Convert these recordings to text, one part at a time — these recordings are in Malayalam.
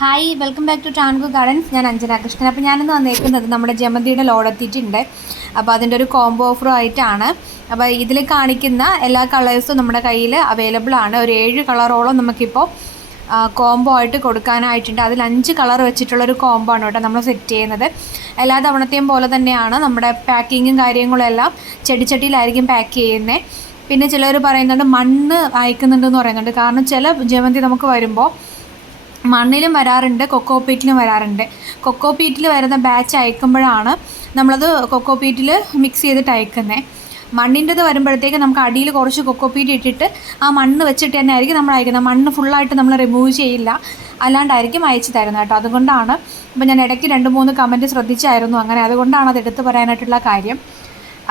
Hi welcome back to Trango Gardens. ഞാൻ അഞ്ജന കൃഷ്ണൻ. അപ്പോൾ ഞാനിന്ന് വന്നേക്കുന്നത് നമ്മുടെ ജമന്തിയുടെ ലോഡ് എത്തിയിട്ടുണ്ട്. അപ്പോൾ അതിൻ്റെ ഒരു കോംബോ ഓഫറും ആയിട്ടാണ്. അപ്പോൾ ഇതിൽ കാണിക്കുന്ന എല്ലാ കളേഴ്സും നമ്മുടെ കയ്യിൽ അവൈലബിൾ ആണ്. ഒരു 7 കളറോളം നമുക്കിപ്പോൾ കോംബോ ആയിട്ട് കൊടുക്കാനായിട്ടുണ്ട്. അതിൽ 5 കളർ വെച്ചിട്ടുള്ളൊരു കോംബോ ആണ് കേട്ടോ നമ്മൾ സെറ്റ് ചെയ്യുന്നത്. എല്ലാ തവണത്തെയും പോലെ തന്നെയാണ് നമ്മുടെ പാക്കിങ്ങും കാര്യങ്ങളും എല്ലാം ചെടിച്ചട്ടിയിലായിരിക്കും പാക്ക് ചെയ്യുന്നത്. പിന്നെ ചിലർ പറയുന്നുണ്ട് മണ്ണ് അയക്കുന്നുണ്ടെന്ന് പറയുന്നുണ്ട്. കാരണം ചില ജമന്തി നമുക്ക് വരുമ്പോൾ മണ്ണിലും വരാറുണ്ട്, കൊക്കോപീറ്റിലും വരാറുണ്ട്. കൊക്കോപീറ്റിൽ വരുന്ന ബാച്ച് അയക്കുമ്പോഴാണ് നമ്മളത് കൊക്കോപീറ്റിൽ മിക്സ് ചെയ്തിട്ട് അയക്കുന്നത്. മണ്ണിൻ്റെത് വരുമ്പോഴത്തേക്ക് നമുക്ക് അടിയിൽ കുറച്ച് കൊക്കോപീറ്റ് ഇട്ടിട്ട് ആ മണ്ണ് വെച്ചിട്ട് തന്നെ ആയിരിക്കും നമ്മൾ അയക്കുന്നത്. മണ്ണ് ഫുള്ളായിട്ട് നമ്മൾ റിമൂവ് ചെയ്യില്ല, അല്ലാണ്ടായിരിക്കും അയച്ചു തരുന്നത് കേട്ടോ. അതുകൊണ്ടാണ് അപ്പോൾ ഞാൻ ഇടയ്ക്ക് 2-3 കമൻറ്റ് ശ്രദ്ധിച്ചായിരുന്നു. അങ്ങനെ അതുകൊണ്ടാണ് അത് എടുത്ത് പറയാനായിട്ടുള്ള കാര്യം.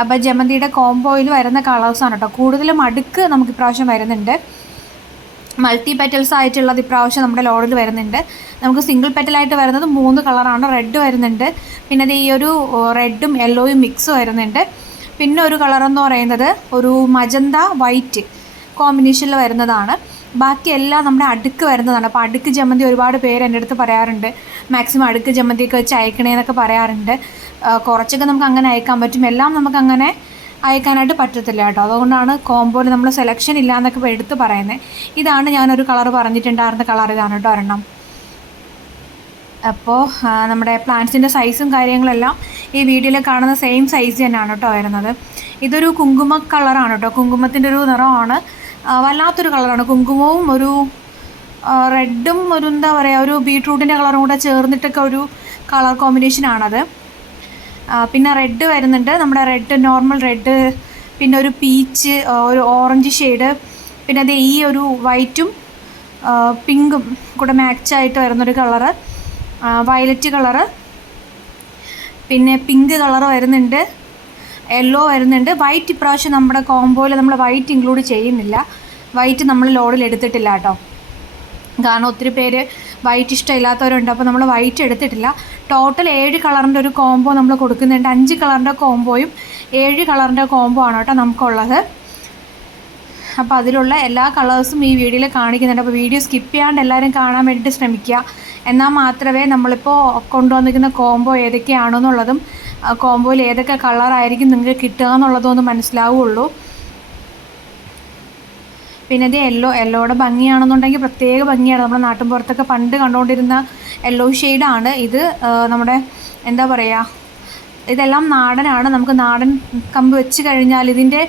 അപ്പോൾ ജമന്തിയുടെ കോംബോയിൽ വരുന്ന കളേഴ്സാണ് കേട്ടോ. കൂടുതലും അടുക്ക് നമുക്ക് ഇപ്രാവശ്യം വരുന്നുണ്ട്. മൾട്ടി പെറ്റൽസ് ആയിട്ടുള്ളത് ഇപ്രാവശ്യം നമ്മുടെ ലോഡിൽ വരുന്നുണ്ട്. നമുക്ക് സിംഗിൾ പെറ്റലായിട്ട് വരുന്നത് 3 കളറാണ്. റെഡ് വരുന്നുണ്ട്, പിന്നെ അത് ഈ ഒരു റെഡും യെല്ലോയും മിക്സ് വരുന്നുണ്ട്. പിന്നെ ഒരു കളറെന്ന് പറയുന്നത് ഒരു മജന്ത വൈറ്റ് കോമ്പിനേഷനിൽ വരുന്നതാണ്. ബാക്കി എല്ലാം നമ്മുടെ അടുക്ക് വരുന്നതാണ്. അപ്പോൾ അടുക്ക് ജമന്തി ഒരുപാട് പേര് എൻ്റെ അടുത്ത് പറയാറുണ്ട്, മാക്സിമം അടുക്ക് ജമന്തിയൊക്കെ വെച്ച് അയക്കണേന്നൊക്കെ പറയാറുണ്ട്. കുറച്ചൊക്കെ നമുക്ക് അങ്ങനെ അയക്കാൻ പറ്റും, എല്ലാം നമുക്ക് അങ്ങനെ അയക്കാനായിട്ട് പറ്റത്തില്ല കേട്ടോ. അതുകൊണ്ടാണ് കോംബോയിൽ നമ്മൾ സെലക്ഷൻ ഇല്ല എന്നൊക്കെ എടുത്ത് പറയുന്നത്. ഇതാണ് ഞാനൊരു കളർ പറഞ്ഞിട്ടുണ്ടായിരുന്ന കളർ, ഇതാണ് കേട്ടോ ഒരെണ്ണം. അപ്പോൾ നമ്മുടെ പ്ലാന്റ്സിൻ്റെ സൈസും കാര്യങ്ങളെല്ലാം ഈ വീഡിയോയിൽ കാണുന്ന സെയിം സൈസ് തന്നെയാണ് കേട്ടോ വരുന്നത്. ഇതൊരു കുങ്കുമ കളറാണ് കേട്ടോ. കുങ്കുമത്തിൻ്റെ ഒരു നിറമാണ്, വല്ലാത്തൊരു കളറാണ്. കുങ്കുമവും ഒരു റെഡും ഒരു എന്താ പറയുക, ഒരു ബീട്രൂട്ടിൻ്റെ കളറും കൂടെ ചേർന്നിട്ടൊക്കെ ഒരു കളർ കോമ്പിനേഷനാണത്. പിന്നെ റെഡ് വരുന്നുണ്ട്, നമ്മുടെ റെഡ് നോർമൽ റെഡ്, പിന്നെ ഒരു പീച്ച്, ഒരു ഓറഞ്ച് ഷെയ്ഡ്, പിന്നെ അത് ഈ ഒരു വൈറ്റും പിങ്കും കൂടെ മാച്ചായിട്ട് വരുന്നൊരു കളറ്, വയലറ്റ് കളറ്, പിന്നെ പിങ്ക് കളറ് വരുന്നുണ്ട്, യെല്ലോ വരുന്നുണ്ട്. വൈറ്റ് ഇപ്രാവശ്യം നമ്മുടെ കോംബോയിൽ നമ്മൾ വൈറ്റ് ഇൻക്ലൂഡ് ചെയ്യുന്നില്ല. വൈറ്റ് നമ്മൾ ലോഡിൽ എടുത്തിട്ടില്ല കേട്ടോ. കാരണം ഒത്തിരി പേര് വൈറ്റ് ഇഷ്ടമില്ലാത്തവരുണ്ട്. അപ്പോൾ നമ്മൾ വൈറ്റ് എടുത്തിട്ടില്ല. ടോട്ടൽ 7 കളറിൻ്റെ ഒരു കോംബോ നമ്മൾ കൊടുക്കുന്നുണ്ട്. 5 കളറിൻ്റെ കോംബോയും 7 കളറിൻ്റെ കോംബോ ആണ് കേട്ടോ നമുക്കുള്ളത്. അപ്പോൾ അതിലുള്ള എല്ലാ കളേഴ്സും ഈ വീഡിയോയിൽ കാണിക്കുന്നുണ്ട്. അപ്പോൾ വീഡിയോ സ്കിപ്പ് ചെയ്യാണ്ട് എല്ലാവരും കാണാൻ വേണ്ടിയിട്ട് ശ്രമിക്കുക. എന്നാൽ മാത്രമേ നമ്മളിപ്പോൾ കൊണ്ടുവന്നിരിക്കുന്ന കോംബോ ഏതൊക്കെയാണെന്നുള്ളതും കോംബോയിൽ ഏതൊക്കെ കളറായിരിക്കും നിങ്ങൾക്ക് കിട്ടുക എന്നുള്ളതും ഒന്ന് മനസ്സിലാവുള്ളൂ. പിന്നെ ഇത് യെല്ലോയുടെ ഭംഗിയാണെന്നുണ്ടെങ്കിൽ പ്രത്യേക ഭംഗിയാണ്. നമ്മുടെ നാട്ടിൻപുറത്തൊക്കെ പണ്ട് കണ്ടുകൊണ്ടിരുന്ന യെല്ലോ ഷെയ്ഡാണ് ഇത്. നമ്മുടെ എന്താ പറയുക, ഇതെല്ലാം നാടനാണ്. നമുക്ക് നാടൻ കമ്പ് വെച്ച് കഴിഞ്ഞാൽ ഇതിൻ്റെ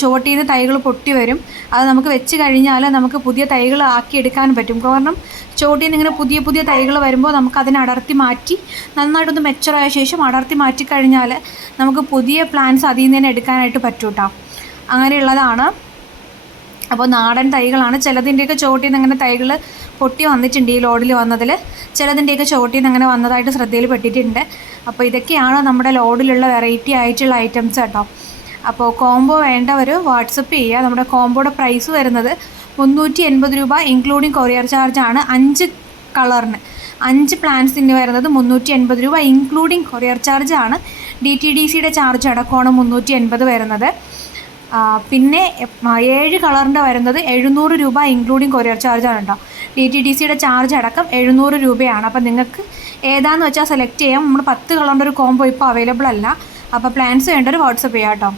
ചുവട്ടിൽ നിന്ന് തൈകൾ പൊട്ടി വരും. അത് നമുക്ക് വെച്ച് കഴിഞ്ഞാൽ നമുക്ക് പുതിയ തൈകൾ ആക്കിയെടുക്കാൻ പറ്റും. കാരണം ചുവട്ടിൽ നിന്ന് ഇങ്ങനെ പുതിയ പുതിയ തൈകൾ വരുമ്പോൾ നമുക്ക് അതിനെ അടർത്തി മാറ്റി നന്നായിട്ടൊന്ന് മെച്ചറായ ശേഷം അടർത്തി മാറ്റിക്കഴിഞ്ഞാൽ നമുക്ക് പുതിയ പ്ലാന്റ്സ് അതിൽ നിന്ന് തന്നെ എടുക്കാനായിട്ട് പറ്റും കേട്ടോ. അങ്ങനെയുള്ളതാണ്. അപ്പോൾ നാടൻ തൈകളാണ്. ചിലതിൻ്റെയൊക്കെ ചോട്ടിൽ നിന്ന് അങ്ങനെ തൈകൾ പൊട്ടി വന്നിട്ടുണ്ട് ഈ ലോഡിൽ വന്നതിൽ. ചിലതിൻ്റെയൊക്കെ ചോട്ടിൽ നിന്ന് അങ്ങനെ വന്നതായിട്ട് ശ്രദ്ധയിൽ പെട്ടിട്ടുണ്ട്. അപ്പോൾ ഇതൊക്കെയാണ് നമ്മുടെ ലോഡിലുള്ള വെറൈറ്റി ആയിട്ടുള്ള ഐറ്റംസ് കേട്ടോ. അപ്പോൾ കോംബോ വേണ്ടവർ വാട്സപ്പ് ചെയ്യുക. നമ്മുടെ കോംബോയുടെ പ്രൈസ് വരുന്നത് 380 രൂപ ഇൻക്ലൂഡിങ് കൊറിയർ ചാർജാണ്. 5 കളറിന് 5 പ്ലാന്റ്സിന് വരുന്നത് 380 രൂപ ഇൻക്ലൂഡിങ് കൊറിയർ ചാർജാണ്. DTDCയുടെ ചാർജ് അടക്കമാണ് 380 വരുന്നത്. പിന്നെ 7 കളറിൻ്റെ വരുന്നത് 700 രൂപ ഇൻക്ലൂഡിങ് കൊറിയർ ചാർജാണ് കേട്ടോ. DTDCയുടെ ചാർജ് അടക്കം 700 രൂപയാണ്. അപ്പോൾ നിങ്ങൾക്ക് ഏതാണെന്ന് വെച്ചാൽ സെലക്ട് ചെയ്യാം. നമ്മൾ 10 കളറിൻ്റെ ഒരു കോംബോ ഇപ്പോൾ അവൈലബിൾ അല്ല. അപ്പോൾ പ്ലാൻസ് വേണ്ടവർ വാട്സപ്പ് ചെയ്യാം കേട്ടോ.